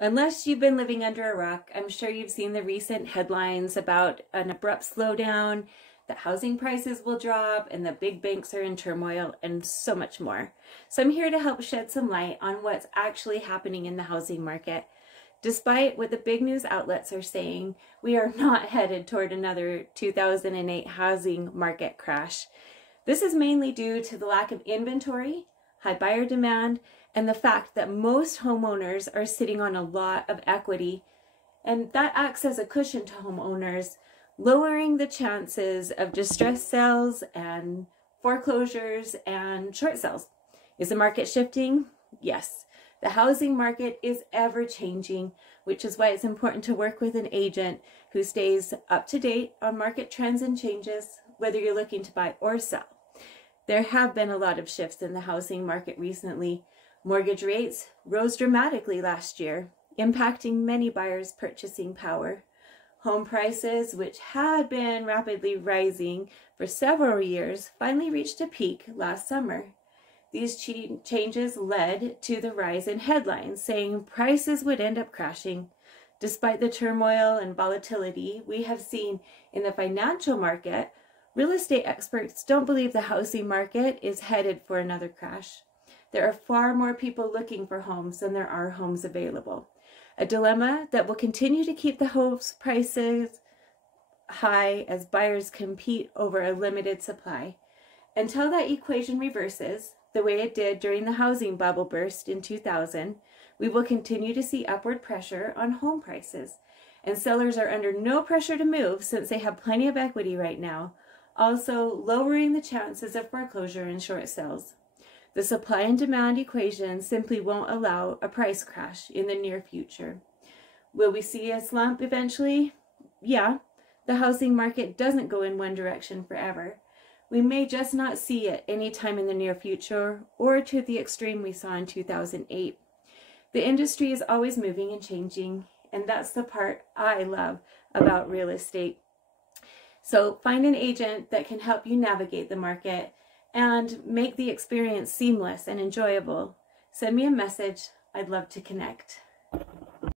Unless you've been living under a rock, I'm sure you've seen the recent headlines about an abrupt slowdown, that housing prices will drop, and the big banks are in turmoil, and so much more. So I'm here to help shed some light on what's actually happening in the housing market. Despite what the big news outlets are saying, we are not headed toward another 2008 housing market crash. This is mainly due to the lack of inventory, high buyer demand, and the fact that most homeowners are sitting on a lot of equity, and that acts as a cushion to homeowners, lowering the chances of distress sales and foreclosures and short sales. Is the market shifting? Yes. The housing market is ever changing, which is why it's important to work with an agent who stays up to date on market trends and changes, whether you're looking to buy or sell. There have been a lot of shifts in the housing market recently. Mortgage rates rose dramatically last year, impacting many buyers' purchasing power. Home prices, which had been rapidly rising for several years, finally reached a peak last summer. These changes led to the rise in headlines saying prices would end up crashing. Despite the turmoil and volatility we have seen in the financial market, real estate experts don't believe the housing market is headed for another crash. There are far more people looking for homes than there are homes available. A dilemma that will continue to keep the homes prices high as buyers compete over a limited supply. Until that equation reverses, the way it did during the housing bubble burst in 2000, we will continue to see upward pressure on home prices. And sellers are under no pressure to move since they have plenty of equity right now, also lowering the chances of foreclosure and short sales. The supply and demand equation simply won't allow a price crash in the near future. Will we see a slump eventually? Yeah, the housing market doesn't go in one direction forever. We may just not see it anytime in the near future or to the extreme we saw in 2008. The industry is always moving and changing, and that's the part I love about real estate. So find an agent that can help you navigate the market and make the experience seamless and enjoyable. Send me a message. I'd love to connect.